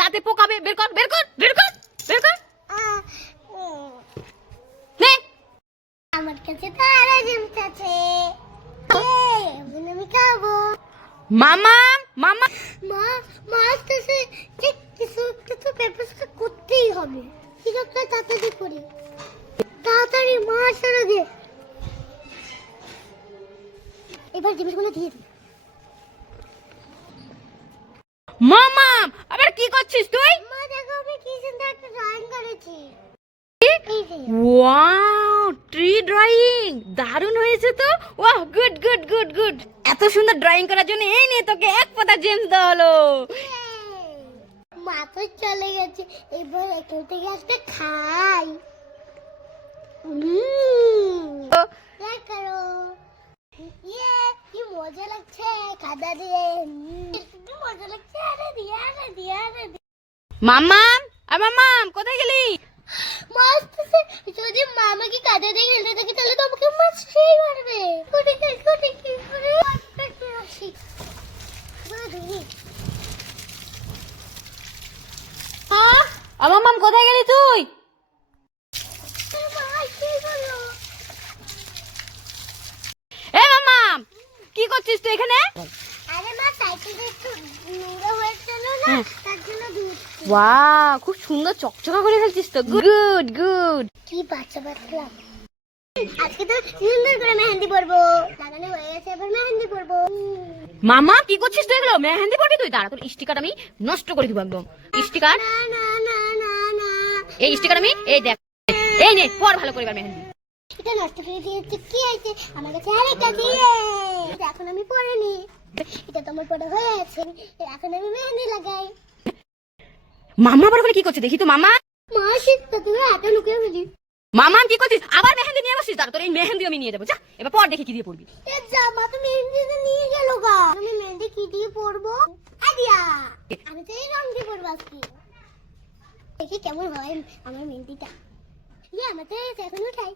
দাঁতে পোকাবে, বের কর বের কর বের কর বের কর। আমার কাছে তো আরো জেমস আছে, আমি খাবো। মামা মামা মা মা আসতেছে, কিছু পেপারসটা করতেই হবে। কিছু একটা তাড়াতাড়ি করি, তাড়াতাড়ি মা আসার আগে এবার জিনিসগুলো দিয়ে দিই। মামা আবার কি করছিস তুই? মা দেখো আমি কি সুন্দর একটা ড্রয়িং করেছি। ওয়াও, ট্রি ড্রয়িং দারুণ হয়েছে তো। Wow, good good good good. এত সুন্দর ড্রয়িং করার জন্য এই নে তোকে এক পাতা জেমস দেওয়া হলো। মা তো চলে গেছে, এবার এখান থেকে একটা খাই। করো, ইয়ে কি মজা লাগছে খাদা দিয়ে, কি মজা লাগছে। আরে দিয়া আরে দিয়া আরে। মামা আর মামা কোথায় গেলি? মা আসতেছে, যদি মামা কি কাদা দিয়ে খেলতে থাকে তাহলে তো আমাকে মাছ খেয়ে মারবে। কোটে কি করে আসি আমার মাম কোথায় গেলি তুই? এ মামা কি করছিস তুই এখানে? আরে মা সাইকেলটা একটু নোংরা হয়েছিল না, তার জন্য ধুচ্ছি। ওয়াও, খুব সুন্দর চকচকা করে ফেলছিস তো। Good good. কি বাচ্চা বাচ্চা, আজকে তো সুন্দর করে মেহেন্দি পরবো। লাগানো হয়ে গেছে, এবার মেহেন্দি পরবো। মামা কি করছিস তুই এগুলো? মেহেন্দি পড়বি তুই? দাঁড়া, তোর স্টিকার আমি নষ্ট করে দিব একদম। স্টিকার, না না না না না, এই স্টিকার আমি, এই দেখ, এই নে পর ভালো করে এবার মেহেন্দি। এটা নষ্ট করে দিয়েছে, কি হয়েছে? আমার কাছে আরেকটা দিয়ে, এখন আমি পরিনি। এটা তো আমার পড়া হয়ে আছে, এখন আমি মেহেন্দি লাগাই। মামা আবার ওখানে কি করছে দেখি তো। মামা মা শিখতে তুমি একা লুকিয়ে ফেলি। মামা কি করছিস? আবার মেহেন্দি নিয়ে বসছিস? দাঁড়া, তোর এই মেহেন্দি আমি নিয়ে যাবো। যা এবার পর দেখি কি দিয়ে পড়বি। এ জামা তো মেহেন্দি নিয়ে গেল গা। আমি মেহেন্দি কি দিয়ে পরবো? আইডিয়া, আমি তো এই রং দিয়ে পরবো আজকে। দেখি কেমন হয় আমার মেহেন্দিটা। ইয়ে আমার তো এখন উঠাই।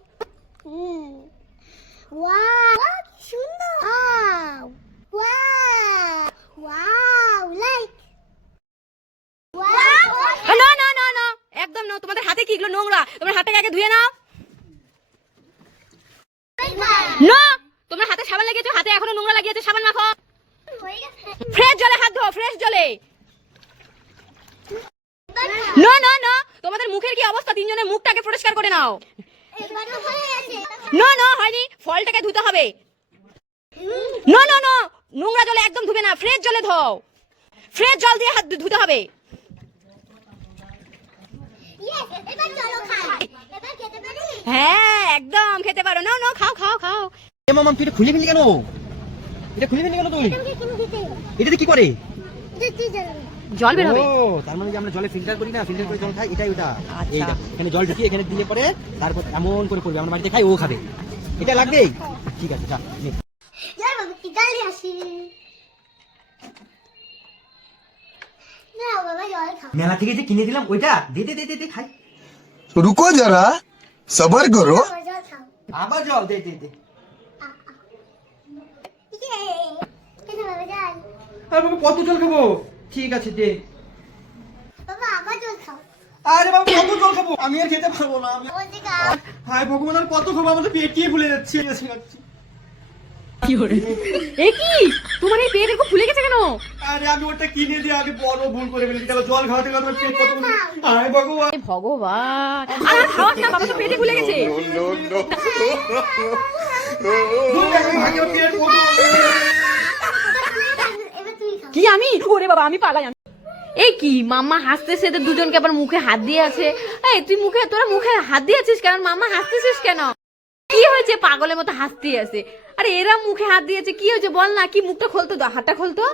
ওয়াও কি সুন্দর, ওয়াও ওয়াও লাইক ওয়াও। না না না না, একদম না। তোমাদের হাতে কি এগুলো নোংরা? তোমার হাতটাকে আগে ধুয়ে নাও। না, তোমার হাতে সাবান লাগিয়েছো, হাতে এখনো নোংরা লাগিয়েছে, সাবান মাখো। ফ্রেশ জলে হাত ধোও, ফ্রেশ জলে। না না না, তোমাদের মুখের কি অবস্থা? তিনজনের মুখটাকে পরিষ্কার করে নাও। না না হয়নি, ফলটাকে ধুতে হবে। না না না, নোংরা জলে একদম ধুবে না, ফ্রেশ জলে ধোও। ফ্রেশ জল দিয়ে হাত ধুতে হবে। হ্যাঁ একদম খেতে পারো। না না, খাও খাও খাও। এ মামা তুই এটা খুলে ফেললি কেন? এটা খুলে ফেললি কেন তুই? এটাতে কি করে? জল বের হবে। ও তার মানে যে আমরা জলে ফিল্টার করি না, ফিল্টার করে জল খাই, এটাই ওটা। এই দেখ, এখানে জল ঢুকিয়ে এখানে দিলে পরে তারপর এমন করে করবে, আমরা বাড়িতে খাই, ও খাবে। এটা লাগবে? ঠিক আছে যা নে। যাই বাবা কি গালি আসি না বাবা, জল খাও। মেলা থেকে যে কিনে দিলাম ওইটা দে দে দে দে দে খাই। रुको जरा सबर करो। বাবা, জল খাও। আবার জল দে দে দে। ইয়ে, এই নাও বাবা জল। আরে বাবা কত জল খাবো? ঠিক আছে দে। বাবা আবার জল খাও। আরে বাবা কত জল খাবো? আমি আর খেতে পারবো না। আমি বলছি খাও। হায় ভগবান, আর কত খাবো? আমার তো পেটিয়ে ফুলে যাচ্ছে। কি করে? এ কি, তোমার এই পেট এরকম ফুলে গেছে কেন? আরে আমি ওটা কিনে দিয়ে আমি বড় ভুল করে ফেলেছি। তাহলে জল খাওয়াতে গেলে আমার পেট কত ফুলে। হায় ভগবান। এ ভগবান, আর খাওয়াস না, বাবা তো পেটে ফুলে গেছে। দুধ দেখো ভাগে ওর পেট কত। এবার তুই খাও। কি আমি? ওরে বাবা আমি পালাই। এই কি মাম্মা হাসতেছে, এদের দুজনকে আবার মুখে হাত দিয়ে আছে। এই তুই মুখে, তোরা মুখে হাত দিয়েছিস কেন? মাম্মা হাসতেছিস কেন? কি হয়েছে? পাগলের মতো হাসতে আছে। আরে এরা মুখে হাত দিয়েছে, কি হয়েছে বল না? কি মুখটা খোলতো, হাতটা খোলতো।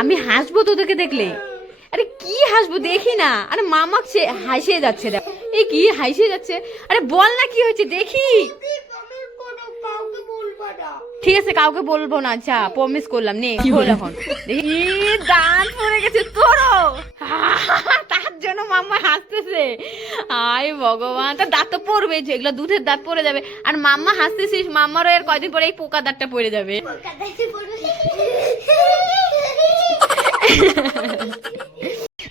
আমি হাসবো তোদেরকে দেখলে? আরে কি হাসবো দেখি না। আরে মামা হাসিয়ে যাচ্ছে, দেখ এই কি হাসিয়ে যাচ্ছে। আরে বল না কি হয়েছে দেখি। ঠিক আছে কাউকে বলবো না, আচ্ছা প্রমিস করলাম। নে খোল এখন দেখি। দাঁত পড়ে গেছে তোরও, তার জন্য মাম্মা হাসতেছে। আয় ভগবান, তার দাঁত তো পড়বে, যেগুলো দুধের দাঁত পড়ে যাবে। আর মাম্মা হাসতেছিস, মাম্মারও এর কয়দিন পরে এই পোকা দাঁতটা পড়ে যাবে।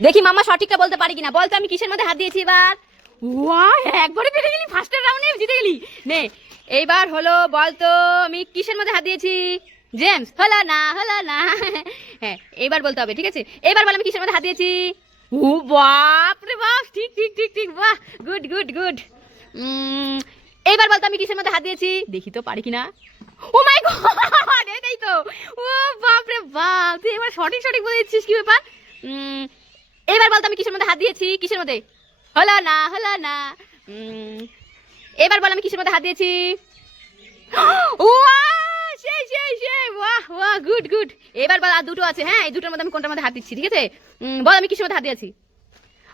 দেখি মাম্মা সঠিকটা বলতে পারি কিনা, বলতো আমি কিসের মধ্যে হাত দিয়েছি এবার। ওয়াও, একবারে পেরে গেলি, ফার্স্টের রাউন্ডে জিতে গেলি। নে এইবার হলো, বলতো আমি কিসের মধ্যে হাত দিয়েছি। জেমস, হলো না হলো না। হ্যাঁ এইবার বলতে হবে, ঠিক আছে। এইবার বল আমি কিসের মধ্যে হাত দিয়েছি। ও বাপ রে বাপ, ঠিক ঠিক ঠিক ঠিক, বাহ, গুড গুড গুড। এইবার বলতো আমি কিসের মধ্যে হাত দিয়েছি, দেখি তো পারি কিনা। ও মাই গড, এটাই তো। ও বাপ রে বাপ, তুই এবার সঠিক সঠিক বলে দিচ্ছিস, কি ব্যাপার। এবার বলতো আমি কিসের মধ্যে হাত দিয়েছি, কিসের মধ্যে। হলো না হলো না। এবার বল আমি কিসের মধ্যে হাত দিয়েছি। ওয়াও, সেই সেই সেই, বাহ বাহ, গুড গুড। এবার বল, আর দুটো আছে, হ্যাঁ এই দুটোর মধ্যে আমি কোনটার মধ্যে হাত দিচ্ছি, ঠিক আছে। বল আমি কিসের মধ্যে হাত দিয়েছি।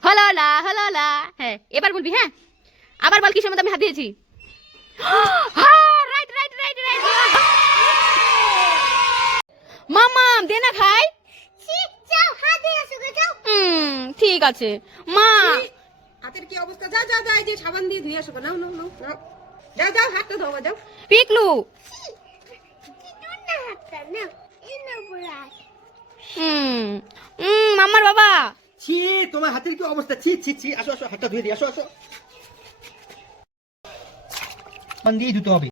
হলো না হলো না। হ্যাঁ এবার বলবি, হ্যাঁ আবার বল কিসের মধ্যে আমি হাত দিয়েছি। Right right right right. মামা দে না খাই। যাও হাত দিয়ে আসো গো, যাও। ঠিক আছে মা। হাতের কি অবস্থা, যা যা যা, এই যে সাবান দিয়ে ধুয়ে আসো, নাও নাও নাও নাও। যাও যাও, হাতটা ধোয়া যাও। পিকলু। না হাতটা না, এই না বুড়া। মামার বাবা। ছি, তোমার হাতের কি অবস্থা, ছি ছি ছি। আসো আসো, হাতটা ধুয়ে দিই, আসো আসো। সাবান দিয়ে ধুতে হবে।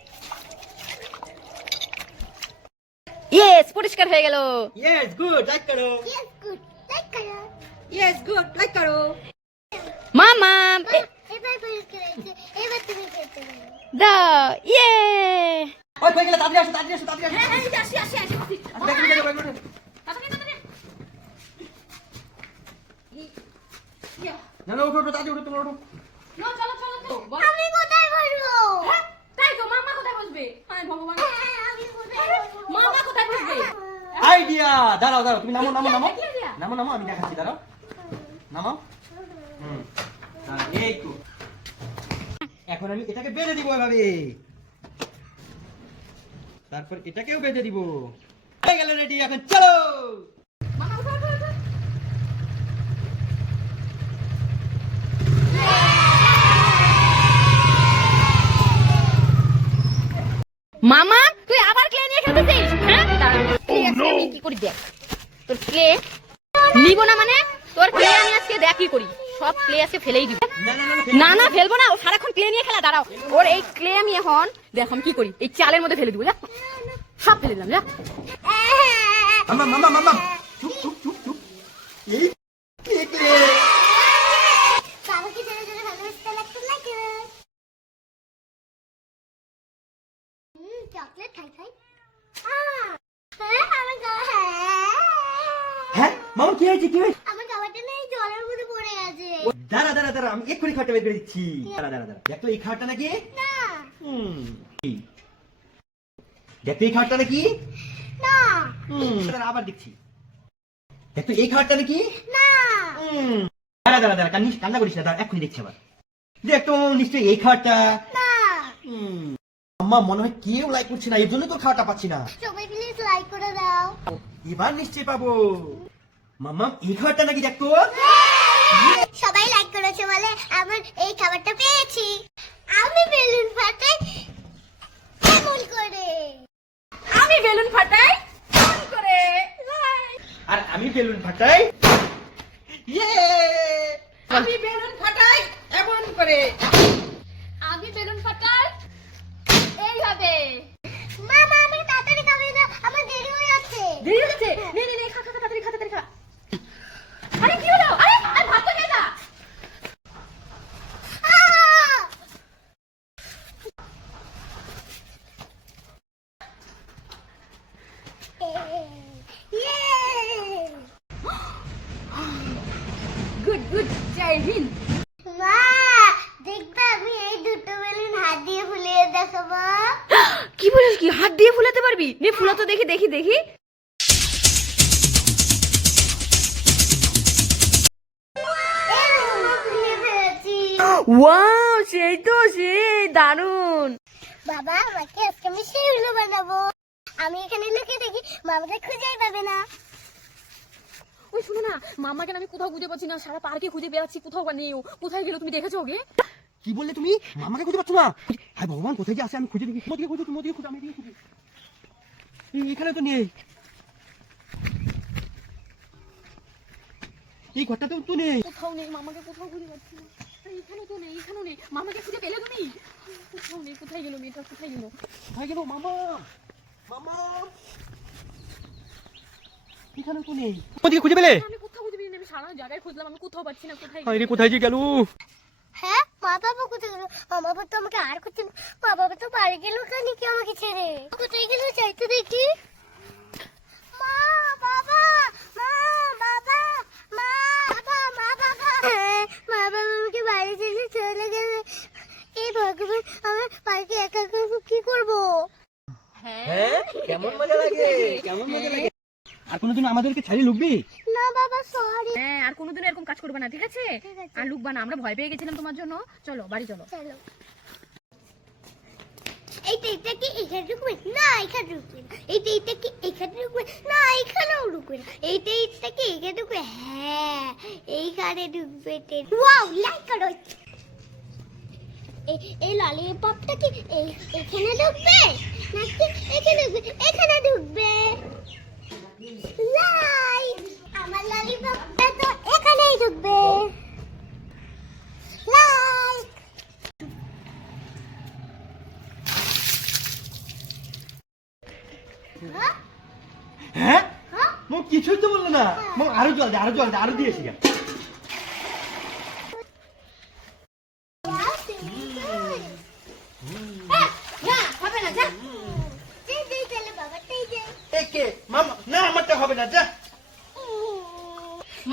ইয়েস, পরিষ্কার হয়ে গেল। ইয়েস, গুড, লাইক করো। ইয়েস গুড, লাইক করো। ইয়েস গুড, লাইক করো। মামা এবার পরিষ্কার হয়েছে, এবার তুমি খেতে পারো। দা, ইয়ে। ওই কই গেলে, তাড়াতাড়ি আসো তাড়াতাড়ি আসো তাড়াতাড়ি আসো। হ্যাঁ আসি আসি আসি। আসো, দেখো দেখো দেখো দেখো। না না, ওঠো ওঠো, তাড়াতাড়ি ওঠো, তোমরা ওঠো। চলো চলো চলো। আমি কোথায় বসবো? তাই তো, মামা কোথায় বসবে। হায় ভগবান, আমি কোথায় বসবো? মামা কোথায় বসবে। আইডিয়া, দাঁড়াও দাঁড়াও, তুমি নামো নামো নামো কি idea? নামো নামো, আমি দেখাচ্ছি, দাঁড়াও নামো। দাঁড়াও, এই তো। এখন আমি এটাকে বেঁধে দিব এভাবে, তারপর এটাকেও বেঁধে দিব। হয়ে গেল রেডি, এখন চলো। মামা উঠো উঠো উঠো। মামা তুই আবার ক্লে নিয়ে খেলতেছিস, হ্যাঁ দাঁড়া, clay আজকে আমি কি করি দেখ। তোর ক্লে নিব না মানে, তোর ক্লে আমি আজকে দেখ কি করি, সব ক্লে আজকে ফেলেই দিব। না না না না না ফেলবো না, ও সারাক্ষণ ক্লে নিয়ে খেলা। দাঁড়াও, ওর এই ক্লে আমি এখন দেখ আমি কি করি, এই চালের মধ্যে ফেলে দিব, যা সব ফেলে দিলাম, যা। মামা মামা মামা, চুপ চুপ চুপ চুপ। এই কে বাবাকে জোরে জোরে ভালোবাসতে লাগতে লাগে। চকলেট খাই খাই। হ্যাঁ আমার হ্যাঁ মামা, কি হয়েছে কি হয়েছে। আমার খাবারটা না এই জলের মধ্যে পড়ে আছে। দাঁড়া দাঁড়া দাঁড়া, আমি এক্ষুনি খাটটা বের করে দিচ্ছি। দাঁড়া দাঁড়া দাঁড়া, দেখো এই খাটটা নাকি। না কি? দেখো এই খাটটা নাকি। না দাঁড়া, আবার দেখছি। দেখো এই খাটটা নাকি। না দাঁড়া দাঁড়া দাঁড়া, কান্না করিস না, দাঁড়া এক্ষুনি দেখছি আবার। দেখতো নিশ্চয়ই এই খাটটা। না আম্মা মনে হয় কেউ লাইক করছে না, এর জন্য তো খাওয়াটা পাচ্ছি না। সবাই প্লিজ লাইক করে দাও। এবার নিশ্চয়ই পাবো। মাম্মা এই খাবারটা নাকি দেখতো। সবাই লাইক করেছে বলে আমার এই খাবারটা পেয়েছি। আমি বেলুন ফাটাই এমন করে। আমি বেলুন ফাটাই এমন করে। আর আমি বেলুন ফাটাই। ইয়ে, আমি বেলুন ফাটাই এমন করে। আমি বেলুন ফাটাই এইভাবে। মামা আমি তাড়াতাড়ি খাবে না, আমার দেরি হয়ে যাচ্ছে। দেরি হয়ে যাচ্ছে, নে নে নে, খা খা খা, তাড়াতাড়ি খা তাড়াতাড়ি খা। আরে কি হলো, আরে আরে ভাত তো খেয়ে যা। গুড গুড, জয় হিন্দ। মা দেখবা আমি এই দুটো বেলুন হাত দিয়ে ফুলিয়ে দেখাবো। কি বলিস, কি হাত দিয়ে ফুলাতে পারবি? নে ফুলা তো দেখি দেখি দেখি। ফুলিয়ে ফেলেছি। ওয়াও, সেই তো সেই, দারুন। বাবা আমাকে আজকে আমি সেগুলো বানাবো। আমি এখানে লুকিয়ে দেখি, মামাকে খুঁজেই পাবে না। ওই শুনো না, মামাকে আমি কোথাও খুঁজে পাচ্ছি না, সারা পার্কে খুঁজে বেড়াচ্ছি, কোথাও নেই। ও কোথায় গেল, তুমি দেখেছো ওকে? কি বললে তুমি? মামাকে খুঁজে পাচ্ছ না? হায় ভগবান, কোথায় যে আছে আমি খুঁজে দেখি। মোদিকে খুঁজে, মোদিকে খুঁজে, আমি এদিকে খুঁজে। এখানে তো নেই। ঘরটাতেও তো নেই। কোথাও নেই, মামাকে কোথাও খুঁজে পাচ্ছি না। আরে এখানেও তো নেই, এখানেও নেই। মামাকে খুঁজে পেলে তুমি? কোথাও নেই, কোথায় গেল মেয়েটা, কোথায় গেল? কোথায় গেল মামা? মামা এখানে তো নেই। কোথায় খুঁজে পেলে? আমি কোথাও খুঁজে পেলাম না, আমি সারা জায়গায় খুঁজলাম, আমি কোথাও পাচ্ছি না। কোথায় আরে কোথায় যে গেল? হ্যাঁ, মা বাবা কোথায় গেল? মা বাবা তো আমাকে আর খুঁজছে না। মা বাবা তো বাড়ি গেল কেন কি আমাকে ছেড়ে? কোথায় গেল চাইতে দেখি। মা বাবা, মা বাবা, মা বাবা, মা বাবা। মা বাবা আমাকে বাড়ি ছেড়ে চলে গেলে। এই ভগবান, আমার পার্কে একা একা কি করবো? হ্যাঁ, কেমন মজা লাগে, কেমন মজা লাগে। আর কোনোদিন আমাদেরকে ছাড়িয়ে লুকবি? না বাবা, সরি। হ্যাঁ, আর কোনোদিন এরকম কাজ করবে না, ঠিক আছে? ঠিক আছে। আর লুকবা না, আমরা ভয় পেয়ে গেছিলাম তোমার জন্য। চলো বাড়ি চলো। চলো। এইটা কি এখানে ঢুকবে? না, এখানে ঢুকবে না। এইটা কি এখানে ঢুকবে? না, এখানেও ঢুকবে না। এইটা কি এখানে ঢুকবে? হ্যাঁ, এইখানে ঢুকবে। ওয়াও, লাইক করো। এই ললিপপটা কি এখানে ঢুকবে নাকি এখানে ঢুকবে? এখানে ঢুকবে। লাইক, আমার ললিপপটা তো এখানেই ঢুকবে। লাইক। হ্যাঁ? হ্যাঁ, হ্যাঁ? মো কিছুই তো বললো না। মো আরো জল দে, আরো জল দে, আরো দিয়েছি গা। না, হবে না, যা। এই তাহলে বাবাটাই যাই। একে মামা, না আমারটা হবে না, যা।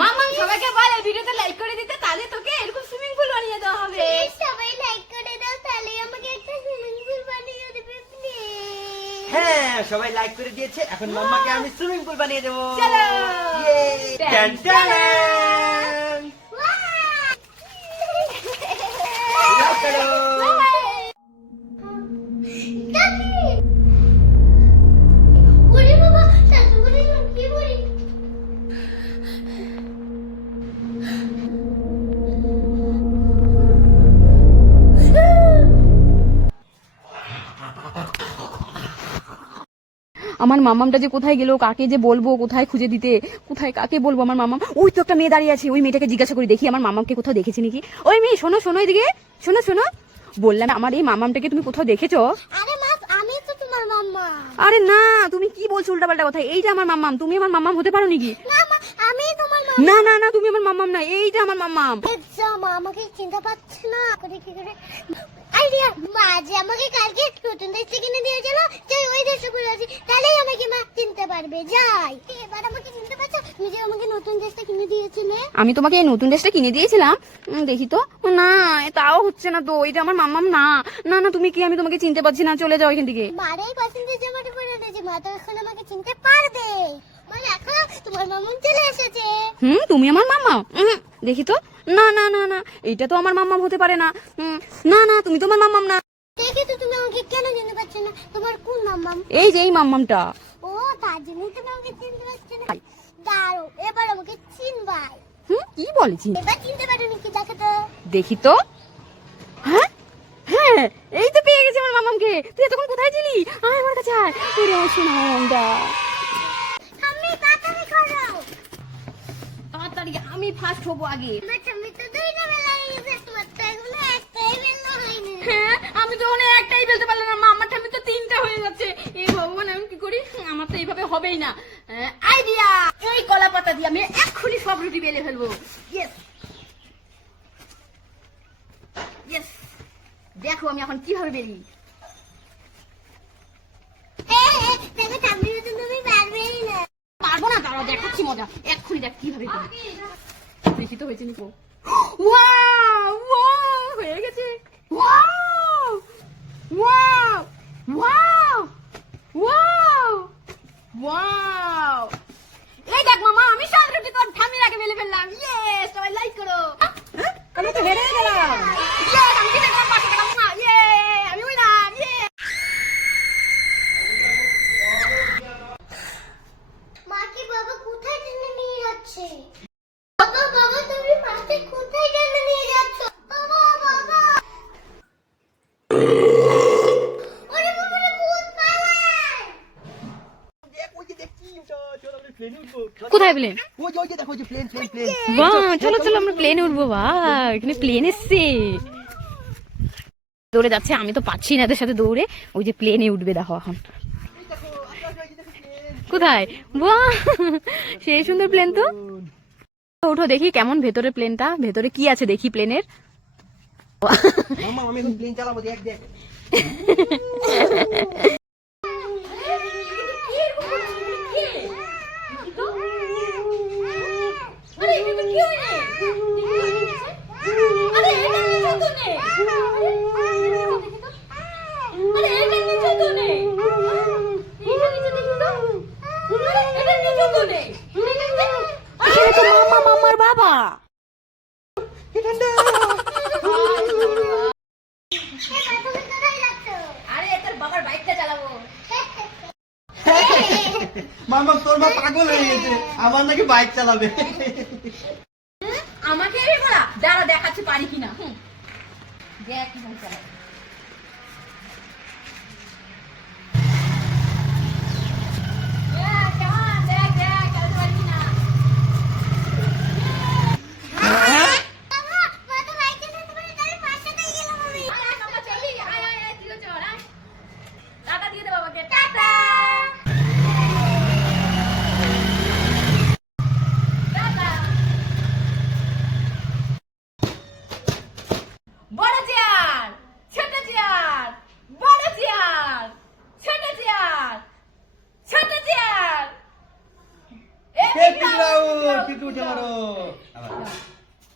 মামা সবাইকে বলে ভিডিওতে লাইক করে দিতে, তাহলে তোকে এরকম সুইমিং পুল বানিয়ে দেওয়া হবে। প্লিজ সবাই লাইক করে দাও, তাহলে আমাকে একটা সুইমিং পুল বানিয়ে দেবে প্লিজ। হ্যাঁ, সবাই লাইক করে দিয়েছে, এখন মাম্মাকে আমি সুইমিং পুল বানিয়ে দেবো। চলো। ইয়ে, টান টান। লাইক করো। ওরে বাবা, সাথে করে কি বলি? আমার মামামটা যে কোথায় গেল, কাকে যে বলবো, কোথায় খুঁজে দিতে, কোথায় কাকে বলবো আমার মামাম? ওই তো একটা মেয়ে দাঁড়িয়ে আছে, ওই মেয়েটাকে জিজ্ঞাসা করি দেখি আমার মামামকে কোথাও দেখেছি নাকি। ওই মেয়ে, শোনো শোনো, এদিকে শোনো শোনো, বললাম আমার এই মামামটাকে তুমি কোথাও দেখেছো? আরে মা, আমি তো তোমার মাম্মা। আরে না, তুমি কি বলছো উল্টাপাল্টা কথা? এইটা আমার মামাম, তুমি আমার মামাম হতে পারো নাকি? না মা, আমি তোমার মাম্মা। না না না, তুমি আমার মামাম না, এইটা আমার মামাম। আচ্ছা মা, আমাকে চিনতে পারছে না। করে কি করে আইডিয়া, মা যে আমাকে কালকে নতুন ড্রেস কিনে দিয়েছিল, যে ওই ড্রেসটা পরে আছি, তাহলেই আমাকে মা চিনতে পারবে। যাই, এবার আমাকে চিনতে পারছো? তুমি যে আমাকে নতুন ড্রেসটা কিনে দিয়েছিলে। আমি তোমাকে এই নতুন ড্রেসটা কিনে দিয়েছিলাম, দেখি তো। না, তাও হচ্ছে না তো, এটা আমার মামাম না। না না, তুমি কি? আমি তোমাকে চিনতে পারছি না, চলে যাও এখান থেকে। মারেই পছন্দের জামাটা পরে এনেছি, মা তো এখন আমাকে চিনতে পারবে। মানে এখন তোমার মামুন চলে এসেছে। তুমি আমার মামা? দেখি তো। না না না না, এইটা তো আমার মামাম হতে পারে না। না না, তুমি তো আমার মামাম না। দেখি তো তুমি আমাকে কেন চিনতে পারছো না? তোমার কোন মামাম? এই যে এই মামামটা। ও, তার জন্যই তুমি আমাকে চিনতে পারছো না। দাঁড়ো, এবার আমাকে চিনবাই। কি বলেছি? এবার চিনতে পারো নাকি দেখো তো। দেখি তো। হ্যাঁ হ্যাঁ, এই তো পেয়ে গেছি আমার মামামকে। তুই এতক্ষণ কোথায় ছিলি? আয় আমার কাছে আয়। ওরে আমার সোনা মামামটা। আমি তাড়াতাড়ি করো। তাড়াতাড়ি, আমি ফার্স্ট হবো আগে। আমার ঠাম্মি তো দুইটা বেলা হয়ে গেছে, তোমার তো এখনো একটাই বেলা হয়নি। হ্যাঁ, আমি তো মনে হয় একটাই বেলতে পারলাম না, মা আমার ঠাম্মি তো তিনটা হয়ে যাচ্ছে। এই ভগবান, আমি কি করি? আমার তো এইভাবে হবেই না। আইডিয়া, এই কলা পাতা দিয়ে আমি এক্ষুনি সব রুটি বেলে ফেলবো। ইয়েস ইয়েস, দেখো আমি এখন কিভাবে বেরি। দেখো ঠাম্মি তো তুমি পারবেই না। পারবো না, দাঁড়াও দেখাচ্ছি মজা। এক্ষুনি দেখ কিভাবে করি। দেখি তো হয়েছে নিকো। ওয়াও ওয়াও, হয়ে গেছে। Wow wow wow wow wow, এই দেখ মামা, আমি সব রুটি তোর ঠাম্মির আগে বেলে ফেললাম। ইয়েস, সবাই লাইক করো। আমি তো হেরে গেলাম। ইয়েস, আমি জিতে গেলাম 500 টাকা। মামা ইয়ে, আমি উইনার। ইয়ে, মা কি বাবা কোথায় টেনে নিয়ে যাচ্ছে? বাবা বাবা, তুমি পাশে কোথায় প্লেন? ওই যে দেখো ওই যে প্লেন প্লেন প্লেন বাহ, চলো চলো আমরা প্লেনে উঠবো। বাহ, এখানে প্লেন এসছে। দৌড়ে যাচ্ছে, আমি তো পাচ্ছি না এদের সাথে দৌড়ে। ওই যে প্লেনে উঠবে দেখো এখন। কোথায়? বাহ, সেই সুন্দর প্লেন তো। উঠো দেখি কেমন ভেতরে প্লেনটা, ভেতরে কি আছে দেখি প্লেনের। মাম্মা আমি এখন প্লেন চালাবো, দেখ দেখ। মামার বাবা মাম্মা তোর মা পাগল হয়ে গেছে, আমার নাকি বাইক চালাবে। আমাকে বলা দাঁড়া দেখাচ্ছি পারি কিনা। দেখ কিভাবে চালাবে। বড় চেয়ার, ছোট চেয়ার, বড় চেয়ার, ছোট চেয়ার, ছোট চেয়ার।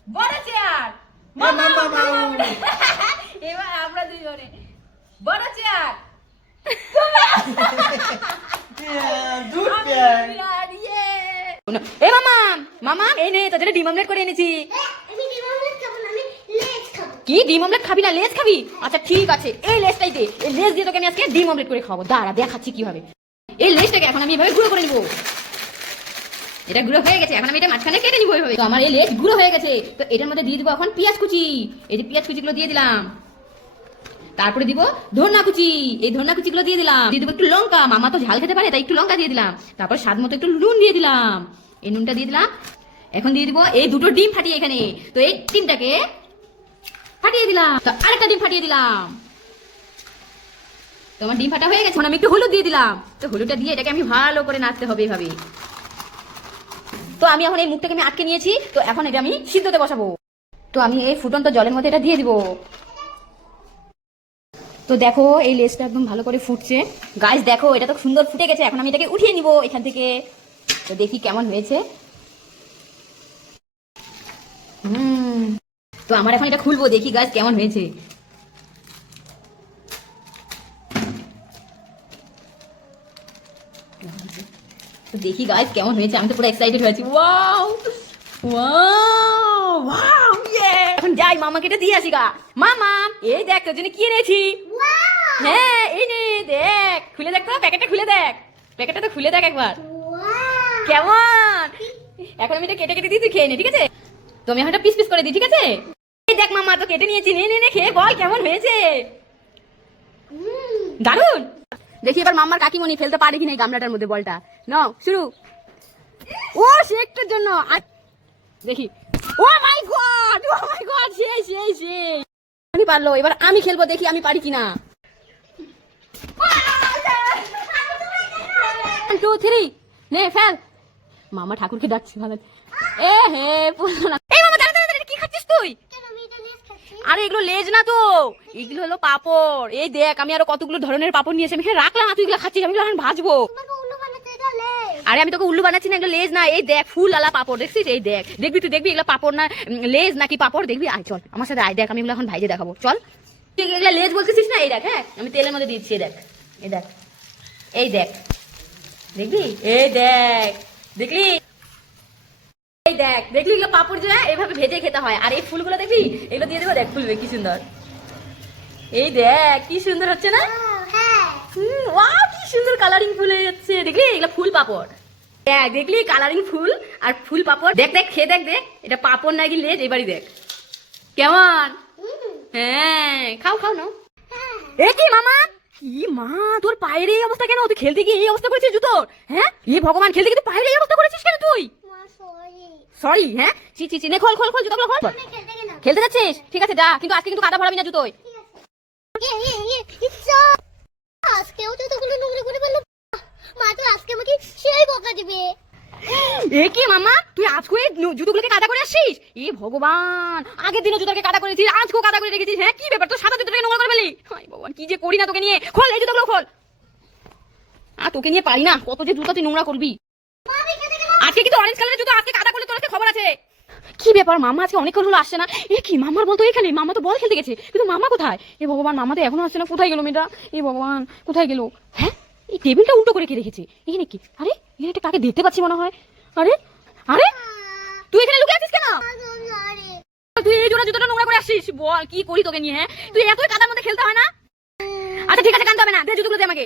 বড় চেয়ার, মামা এবার আমরা দুইজনে বড় চেয়ার। এ মামা, মামা এই নে তোদের ডিম অমলেট করে এনেছি। কি ডিম অমলেট খাবি না, লেজ খাবি? আচ্ছা ঠিক আছে, এই লেজটাই দে। এই লেজ দিয়ে তোকে আমি আজকে ডিম অমলেট করে খাবো। দাঁড়া দেখাচ্ছি কিভাবে। এই লেজটাকে এখন আমি এভাবে গুঁড়ো করে নিবো। এটা গুঁড়ো হয়ে গেছে, এখন আমি এটা মাঝখানে কেটে নিবো এভাবে। তো আমার এই লেজ গুঁড়ো হয়ে গেছে, তো এটার মধ্যে দিয়ে দিবো এখন পেঁয়াজ কুচি। এই যে পেঁয়াজ কুচিগুলো দিয়ে দিলাম। তারপরে দিব ধনিয়া কুচি, এই ধনিয়া কুচিগুলো দিয়ে দিলাম। দিয়ে দেবো একটু লঙ্কা, মামা তো ঝাল খেতে পারে তাই একটু লঙ্কা দিয়ে দিলাম। তারপর স্বাদ মতো একটু নুন দিয়ে দিলাম। এই নুনটা দিয়ে দিলাম। এখন দিয়ে দিব এই দুটো ডিম ফাটিয়ে এখানে। তো এই ডিমটাকে ফাটিয়ে দিলাম। তো আরেকটা ডিম ফাটিয়ে দিলাম। তোমার ডিম ফাটা হয়ে গেছে, এখন আমি একটু হলুদ দিয়ে দিলাম। তো হলুদটা দিয়ে এটাকে আমি ভালো করে নাড়তে হবে এভাবে। তো আমি এখন এই মুখটাকে আমি আটকে নিয়েছি, তো এখন এটা আমি সিদ্ধতে বসাবো। তো আমি এই ফুটন্ত জলের মধ্যে এটা দিয়ে দিব। তো দেখো এই লেজটা একদম ভালো করে ফুটছে। গাইস দেখো এটা তো সুন্দর ফুটে গেছে, এখন আমি এটাকে উঠিয়ে নিব এখান থেকে। তো দেখি কেমন হয়েছে। তো আমার এখন এটা খুলবো, দেখি গাইস কেমন হয়েছে। তো দেখি গাইস কেমন হয়েছে, আমি তো পুরো এক্সাইটেড হয়েছি। ওয়াও ওয়াও ওয়াও ইয়ে। এখন যাই মামাকে এটা দিয়ে আসি গা। মামা এই দেখ তোর জন্য কি এনেছি। হ্যাঁ এই নে দেখ, খুলে দেখ তো প্যাকেটটা, খুলে দেখ প্যাকেটটা, তো খুলে দেখ একবার কেমন। এখন আমি এটা কেটে কেটে দিই, তুই খেয়ে নে ঠিক আছে। তো আমি এখন পিস পিস করে দিই ঠিক আছে। এই দেখ মামা তো কেটে নিয়েছি, নে নে নে খেয়ে বল কেমন হয়েছে। দারুন। দেখি এবার মাম্মার কাকিমণি ফেলতে পারে কিনা এই গামলাটার মধ্যে বলটা। নাও শুরু। ও সে একটার জন্য দেখি। ও মাই গড সেই সেই সেই আমি পারলো। এবার আমি খেলবো, দেখি আমি পারি কিনা। 1 2 3 নে ফেল। মামা ঠাকুরকে ডাকছি ভালো। এ হে বললো না। এই মামা দাঁড়া দাঁড়া, কি খাচ্ছিস তুই? আরে এগুলো লেজ না তো, এগুলো হলো পাপড়। এই দেখ আমি আরো কতগুলো ধরনের পাপড় নিয়ে এসে আমি রাখলাম, তুই এগুলো খাচ্ছিস, আমি এখন ভাজবো। আরে আমি তোকে উল্লু বানাচ্ছি না, এগুলো লেজ না। এই দেখ ফুল আলা পাপড় দেখছিস, এই দেখ দেখবি, তুই দেখবি এগুলো পাপড় না লেজ নাকি পাপড় দেখবি। আয় চল আমার সাথে আয়, দেখ আমি এগুলো এখন ভাইজে দেখাবো চল। তুই এগুলো লেজ বলতেছিস না, এই দেখ। হ্যাঁ আমি তেলের মধ্যে দিচ্ছি, এই দেখ এই দেখ এই দেখ দেখবি, এই দেখ দেখলি, এই দেখ দেখলি এগুলো পাপড় যে এইভাবে ভেজে খেতে হয়। আর এই ফুলগুলো দেখবি, এগুলো দিয়ে দেবো, দেখ ফুলবে কি সুন্দর। এই দেখ কি সুন্দর হচ্ছে না। ওয়াও কি সুন্দর কালারিং ফুল হয়ে যাচ্ছে, দেখলি এগুলো ফুল পাপড়। দেখ দেখলি কালারিং ফুল আর ফুল পাপড়। দেখ দেখ খেয়ে দেখ দেখ এটা পাপড় নাকি লেজ, এবারই দেখ কেমন। হ্যাঁ খাও খাও নাও। এ কি মামা কি মা, তোর পায়ের এই অবস্থা কেন? তুই খেলতে গিয়ে এই অবস্থা করেছিস জুতোর? হ্যাঁ এ ভগবান, খেলতে গিয়ে তুই পায়ের এই অবস্থা করেছিস কেন তুই? মা সরি। সরি? হ্যাঁ চি চি চি, নে খোল খোল খোল, জুতোগুলো খোল। আমি খেলতে গেলাম। খেলতে যাচ্ছিস? ঠিক আছে যা, কিন্তু আজকে কিন্তু কাদা ভরাবি না জুতোয়। ইচ্ছা আজকেও তো তোগুলো নোংরা করে ফেললো। মা তো আজকে আমাকে সেই বকা দিবে। এ কি মামা, তুই আজকে এই জুতোগুলোকে কাদা করে আসছিস? এ ভগবান, আগের দিনও জুতোকে কাদা করেছিস, আজকেও কাদা করে রেখেছিস। হ্যাঁ কি ব্যাপার, তোর সাদা জুতোটাকে নোংরা করে ফেলি? হায় ভগবান, কি যে করি না তোকে নিয়ে। খোল এই জুতোগুলো খোল। আর তোকে নিয়ে পারি না, কত যে জুতো তুই নোংরা করবি। মা আমি খেলতে গেলাম। আজকে কিন্তু অরেঞ্জ কালারের জুতো, আজকে কাদা করলে তোর আজকে খবর আছে। কি ব্যাপার মামা, আজকে অনেকক্ষণ হলো আসছে না? এ কি মামার বলতো এখানে, মামা তো বল খেলতে গেছে, কিন্তু মামা কোথায়? এ ভগবান, মামা তো এখনো আসছে না, কোথায় গেল মেয়েটা? এ ভগবান, কোথায় গেল? হ্যাঁ এই টেবিলটা উল্টো করে কে রেখেছে এখানে? কি আরে এখানে একটা কাকে দেখতে পাচ্ছি মনে হয়। আরে আরে তুই এখানে লুকিয়ে আছিস কেন? তুই এই জোড়া জুতোটা নোংরা করে আসছিস, বল কি করি তোকে নিয়ে? হ্যাঁ তুই এতই কাদার মধ্যে খেলতে হয় না? আচ্ছা ঠিক আছে, কাঁদতে হবে না, দে জুতোগুলো দে আমাকে।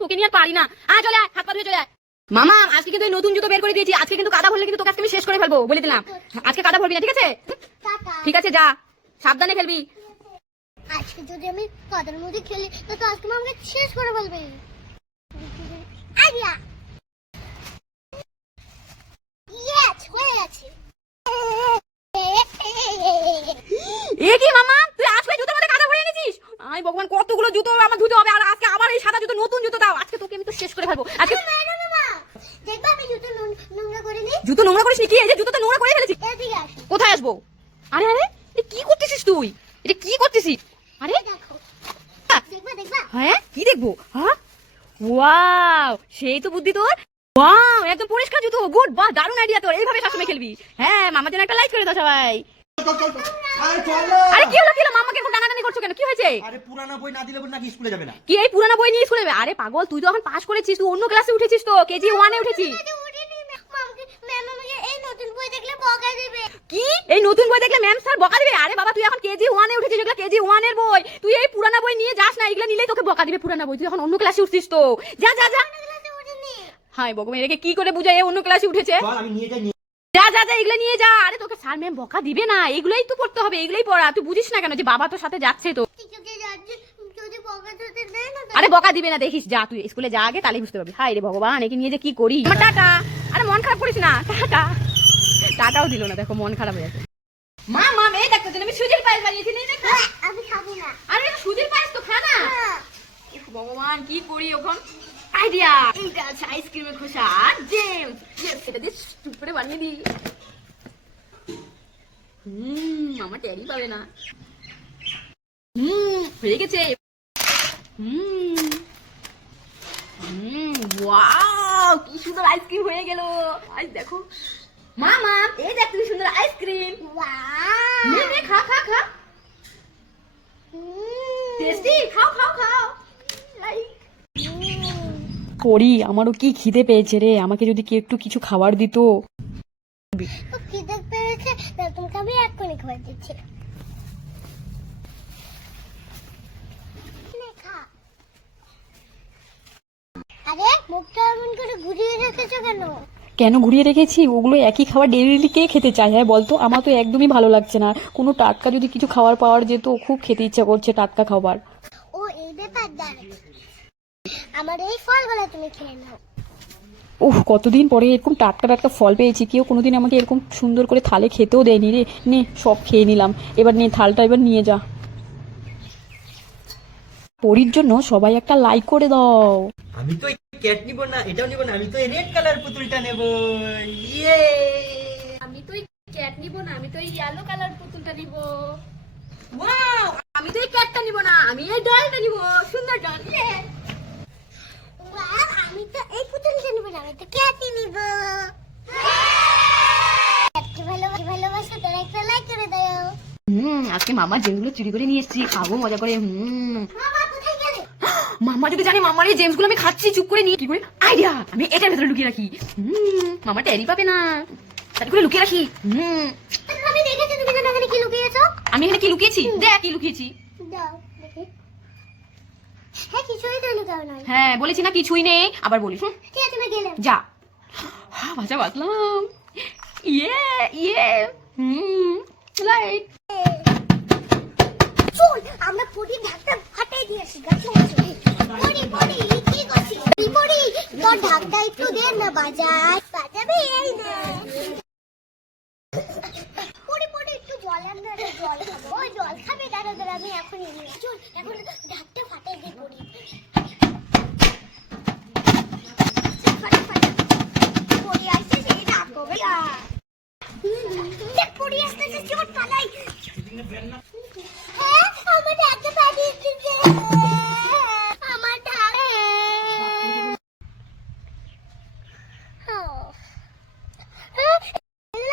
তোকে নিয়ে আর পারি না। আয় চলে আয়, হাত পা ধুয়ে চলে আয়। মামা আজকে কিন্তু এই নতুন জুতো বের করে দিয়েছি, আজকে কিন্তু কাদা ভরলে কিন্তু তোকে আজকে আমি শেষ করে ফেলবো, বলে দিলাম। আজকে কাদা ভরবি না, ঠিক আছে? টাটা। ঠিক আছে যা, সাবধানে খেলবি। আজকে যদি আমি কাদার মধ্যে খেলি তো আজকে মা আমাকে শেষ করে ফেলবে। আইডিয়া ইয়েস, হয়ে গেছে। এ কি মামা, তুই আজকে জুতোর মধ্যে কাদা ভরে এনেছিস? আয় ভগবান, কতগুলো জুতো আমার ধুতে হবে, আর আজকে আবার এই সাদা জুতো, নতুন জুতো দাও। আজকে তোকে আমি তো শেষ করে ফেলবো আজকে। দেখবা আমি জুতো নোংরা করে নি। জুতো নোংরা করিস নি? কি এই যে জুতো তো নোংরা করে ফেলেছিস। এদিকে আসো। কোথায় আসবো? আরে আরে এ কি করতেছিস তুই? এটা কি করতেছিস? আরে দেখো দেখবা দেখবা। হ্যাঁ কি দেখবো? হ্যাঁ ওয়াও, সেই তো বুদ্ধি তোর। ওয়াও একদম পরিষ্কার জুতো, গুড, বাহ দারুণ আইডিয়া তোর। এইভাবে সবসময় খেলবি। হ্যাঁ মামার জন্য একটা লাইক করে দাও সবাই। আরে চল না। আরে কি হলো কি হলো, মামাকে এখন টানাটানি করছো কেন? কি হয়েছে? আরে পুরানা বই না দিলে বল নাকি স্কুলে যাবে না? কি এই পুরানো বই নিয়ে স্কুলে যাবে? আরে পাগল, তুই তো এখন পাস করেছিস, তুই অন্য ক্লাসে উঠেছিস, তো কেজি 1 এ উঠেছিস। ম্যাম আমাকে এই নতুন বই দেখলে বকা দিবে। কি এই নতুন বই দেখলে ম্যাম স্যার বকা দিবে? আরে বাবা তুই এখন কেজি 1 এ উঠেছিস, এগুলো কেজি 1 এর বই। তুই এই পুরানা বই নিয়ে যাস না, এগুলো নিলেই তোকে বকা দিবে। পুরানা বই, তুই এখন অন্য ক্লাসে উঠছিস তো। যা যা যা। হাই ভগবান, এটাকে কি করে বুঝাই এ অন্য ক্লাসে উঠেছে? চল আমি নিয়ে যাই। যা যা যা, এগুলো নিয়ে যা। আরে তোকে স্যার ম্যাম বকা দিবে না, এগুলোই তো পড়তে হবে, এগুলোই পড়া। তুই বুঝিস না কেন যে বাবা তোর সাথে যাচ্ছে তো? যদি বকা দিতে দেয় না আরে বকা দিবে না, দেখিস, যা তুই স্কুলে যা আগে, তাহলে বুঝতে পারবি। হাই রে ভগবান, একে নিয়ে যে কি করি। আমার টাটা। আরে মন খারাপ করিস না, টাটা। টাটাও দিল না, দেখো মন খারাপ হয়ে গেছে। মা মা এই দেখো যেন আমি সুজির পায়েস বানিয়েছি, নেই দেখো। আমি খাবো না। আরে সুজির পায়েস তো খা না। উফ, ভগবান কি করি এখন? আইডিয়া, এইটা আছে আইসক্রিমের খোসা আর জেম। এটা দিয়ে চুপ করে বানিয়ে দিই। মামা টেরই পাবে না। হয়ে গেছে। ওয়াও কি সুন্দর আইসক্রিম হয়ে গেল। আজ দেখো মামা, এই দেখ তুমি সুন্দর আইসক্রিম। ওয়াও নে নে খা খা খা, টেস্টি, খাও খাও খাও। করি, আমারও কি খিদে পেয়েছে রে, আমাকে যদি কি একটু কিছু খাবার দিত। খিদে পেয়েছে, তোমাকে আমি এক্ষুনি খাবার দিচ্ছি। আরে মুখটা এমন করে ঘুরিয়ে রেখেছো কেন? কেন ঘুরিয়ে রেখেছি? ওগুলো একই খাবার ডেইলি কে খেতে চায়? হ্যাঁ বলতো, আমার তো একদমই ভালো লাগছে না। কোনো টাটকা যদি কিছু খাবার পাওয়ার যেত, খুব খেতে ইচ্ছা করছে টাটকা খাবার। ও এই ব্যাপার, দাঁড়াও আমার এই ফলগুলো তুমি খেয়ে নাও। ওহ কতদিন পরে এরকম টাটকা টাটকা ফল পেয়েছি। কেউ কোনোদিন আমাকে এরকম সুন্দর করে থালে খেতেও দেয়নি রে। নে সব খেয়ে নিলাম, এবার নে থালটা এবার নিয়ে যা। পরির জন্য সবাই একটা লাইক করে দাও। আমি তো ক্যাট নিব না, এটাও নিব না, আমি তো রেড কালার পুতুলটা নেব। ইয়ে আমি তো এই ক্যাট নিব না, আমি তো এই ইয়েলো কালার পুতুলটা নিব। ওয়াও, আমি তো এই ক্যাটটা নিব না, আমি এই ডলটা নিব, সুন্দর ডল। ওয়াও, আমি তো এই পুতুলটা নিব না, আমি তো ক্যাটই নিব। ক্যাটকে ভালোবাসো, তার একটা লাইক করে দাও। আজকে মামা জেমসগুলো চুরি করে নিয়ে এসেছি, খাবো মজা করে। মামা কোথায় গেলে? মামা যদি জানে মামার এই জেমসগুলো আমি খাচ্ছি চুপ করে নিয়ে, কি করে? আইডিয়া, আমি এটার ভেতরে লুকিয়ে রাখি। মামা টেরি পাবে না, তাই করে লুকিয়ে রাখি। আমি দেখেছি তুমি এখানে কি লুকিয়েছো। আমি এখানে কি লুকিয়েছি? দেখ কি লুকিয়েছি। দাও দেখি। হ্যাঁ কিছুই তো লুকাও নয়। হ্যাঁ বলেছি না কিছুই নেই, আবার বলিস। ঠিক আছে আমি গেলাম। যা। বাজা বাজলাম। ইয়ে ইয়ে লাইট। চল আমরা পরি ঢাকটা ফাটাই দিয়ে আসি গা চল পরি পরি কি করছিস পরি তোর ঢাকটা একটু দে না বাজাবে এই না পরি পরি একটু জল আন না জল খাবো ওই জল খাবে দাঁড়া দাঁড়া আমি এখনই নিয়ে চল এখন ঢাকটা ফাটাই দে পরি পরি আসছে সেই ঢাক হবে দেখ পরি আসছে চল পালাই হ্যাঁ আমার ঢাকটা ফাটিয়ে দিয়েছে আমার ঢাক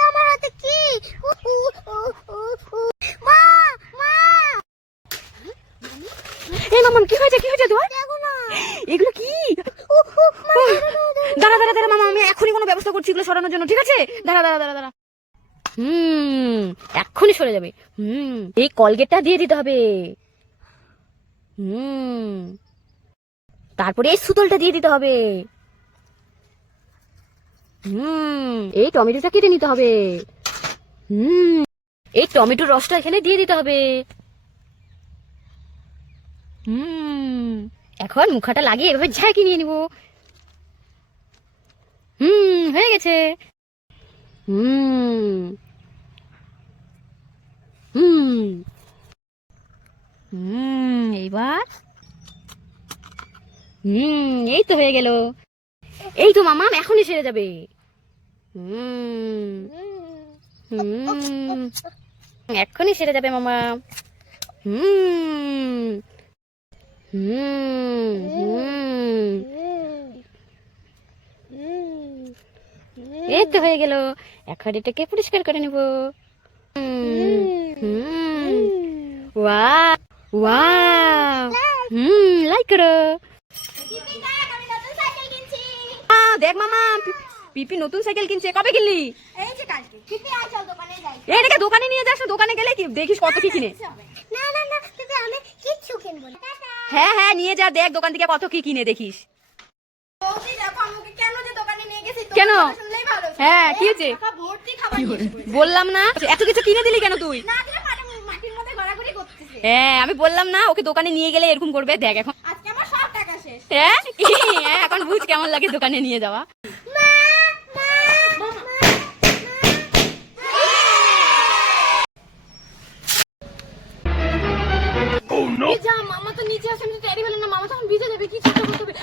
আমার হাতে কি মা মা এই মামা কি হয়েছে তোর? দেখো না এগুলো কি? দাঁড়া মামা, আমি এখনই কোনো ব্যবস্থা করছি এগুলো সরানোর জন্য, ঠিক আছে? দাঁড়া। এক্ষুনি সরে যাবে। এই কলগেটটা দিয়ে দিতে হবে। তারপরে এই সুতলটা দিয়ে দিতে হবে। এই টমেটোটা কেটে নিতে হবে। এই টমেটোর রসটা এখানে দিয়ে দিতে হবে। এখন মুখাটা লাগিয়ে এভাবে ঝাঁকি নিয়ে নিব। হয়ে গেছে। এইবার এই তো হয়ে গেল। এই তো মামা এখনই সেরে যাবে। এক্ষুনি সেরে যাবে মামা। এই তো হয়ে গেল। এখন এটাকে পরিষ্কার করে নেব। লাইক করো। দেখ মামা, পিপি নতুন সাইকেল কিনছে। কবে কিনলি? এই যে কালকে পিপি আয় চল দোকানে যাই এটাকে দোকানে নিয়ে যাস। দোকানে গেলে কি দেখিস কত কি কিনে। না পিপি আমি কিচ্ছু কিনবো না হ্যাঁ নিয়ে যা, দেখ দোকান থেকে কত কি কিনে দেখিস। বৌদি দেখো আমাকে কেন যে দোকানে নিয়ে গেছি কেন? শুনলেই ভালো হ্যাঁ কি হয়েছে? ভর্তি খাবার নিয়ে এসেছি। বললাম না এত কিছু কিনে দিলি কেন তুই? না দিলে মাটির মধ্যে ঘোরাঘুরি করতেছে। হ্যাঁ আমি বললাম না ওকে দোকানে নিয়ে গেলে এরকম করবে। দেখ এখন আজকে আমার সব টাকা শেষ। হ্যাঁ এখন বুঝ কেমন লাগে দোকানে নিয়ে যাওয়া। যা মামা তো নিচে আসে, আমি তো তৈরি হলাম না। মামা তখন ভিজে যাবে, কি চিন্তা করতে হবে।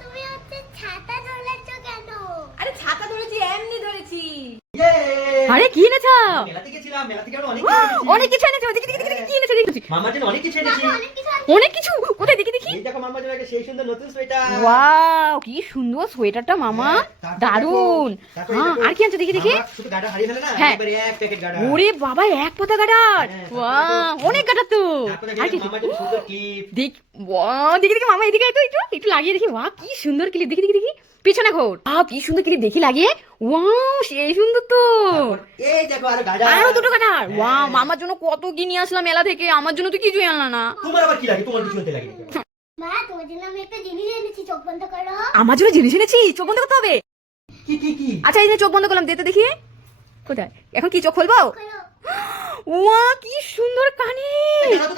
তুমি হচ্ছে ছাতা ধরেছো কেন আরে ছাতা ধরেছি, এমনি ধরেছি। আরে কি এনেছ? মেলাতে গেছিলাম, মেলা থেকে আরো অনেক কিছু এনেছো। দেখি কি এনেছো দেখি। মামার জন্য অনেক কিছু এনেছি। অনেক কিছু অনেক কিছু কোথায় দেখি। এই দেখো মামার জন্য একটা সেই সুন্দর নতুন সোয়েটার। ওয়াও কি সুন্দর সোয়েটারটা মামা, তারপরে দারুন। তারপরে হ্যাঁ দেখো, আর কি আনছো দেখি। মামা শুধু গাডার হারিয়ে ফেলে না, হ্যাঁ। একবারে এক প্যাকেট গাডার। ওরে বাবা, এক পাতা গাডার। হ্যাঁ, ওয়াও অনেক গাডার তো। তারপরে আর কি দেখো মামার জন্য সুন্দর ক্লিপ। দেখ, ওয়াও দেখি মামা এদিকে একটু লাগিয়ে দেখি। ওয়াও কি সুন্দর ক্লিপ, দেখি পিছনে ঘোর। কি সুন্দর ক্লিপ দেখি লাগিয়ে। ওয়াও সেই সুন্দর তো। তারপর এই দেখো আরো গাডার। আরো দুটো গাডার। ওয়াও মামার জন্য কত কি নিয়ে আসলাম মেলা থেকে। আমার জন্য তো কিছুই আনলা না। তোমার আবার কি লাগে? তোমার কিছু হতে লাগে নাকি? মা তোমার জন্য আমি একটা জিনিস এনেছি চোখ বন্ধ করো আমার জন্য জিনিস এনেছি, চোখ বন্ধ করতে হবে। কি আচ্ছা এই যে চোখ বন্ধ করলাম, দেখি কোথায়। এখন কি চোখ খুলবো? করো ওয়া কি সুন্দর কানে।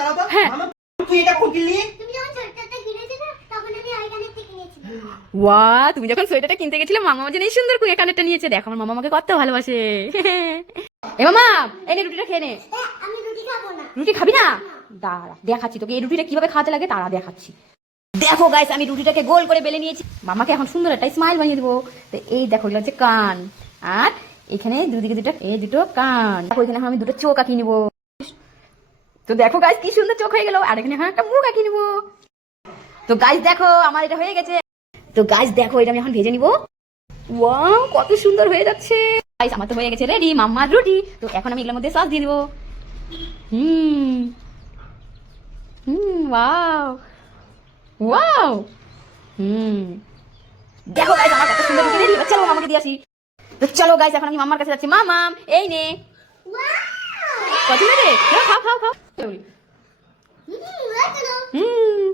দাঁড়াও তো। হ্যাঁ। মামা তুই এটা কোন কিনলি? তুমি যখন ছোটটা কিনেছিলে তখন আমি ওইখানের থেকে কিনেছিলাম ওয়া তুমি যখন সোয়েটারটা কিনতে গেছিলে মামা আমার জন্য এই সুন্দর কুয়ে কানেরটা নিয়েছে। দেখো আমার মামা আমাকে কত ভালোবাসে। এ মামা এই নে রুটিটা খেয়ে নে। আমি রুটি খাবো না রুটি খাবি না? দাঁড়া দেখাচ্ছি তোকে এই রুটিটা কিভাবে খাওয়াতে লাগে, তারা দেখাচ্ছি। দেখো গাইস আমি রুটিটাকে গোল করে বেলে নিয়েছি। মামাকে এখন সুন্দর একটা স্মাইল বানিয়ে দেবো। তো এই দেখো এগুলো হচ্ছে কান, আর এখানে দুদিকে দুটো কান। দেখো এখানে আমি দুটো চোখ আঁকিয়ে নিবো। তো দেখো গাইস কি সুন্দর চোখ হয়ে গেল। আর এখানে একটা মুখ আঁকিয়ে নিবো। তো গাইস দেখো আমার এটা হয়ে গেছে। তো গাইস দেখো এটা আমি এখন ভেজে নিবো। ওয়াও কত সুন্দর হয়ে যাচ্ছে। গাইস আমার তো হয়ে গেছে রেডি মাম্মার রুটি। তো এখন আমি এগুলোর মধ্যে সস দিয়ে দিবো। ওয়াও দেখো গাইস আমার কত সুন্দর রুটি রেডি। চলো মামাকে দিয়ে আসি। তো চলো গাইস এখন আমি মাম্মার কাছে যাচ্ছি। মামা এই নে। পছন্দ হয়েছে? নাও, খাও খাও খাও হুম, রাখো না। হুম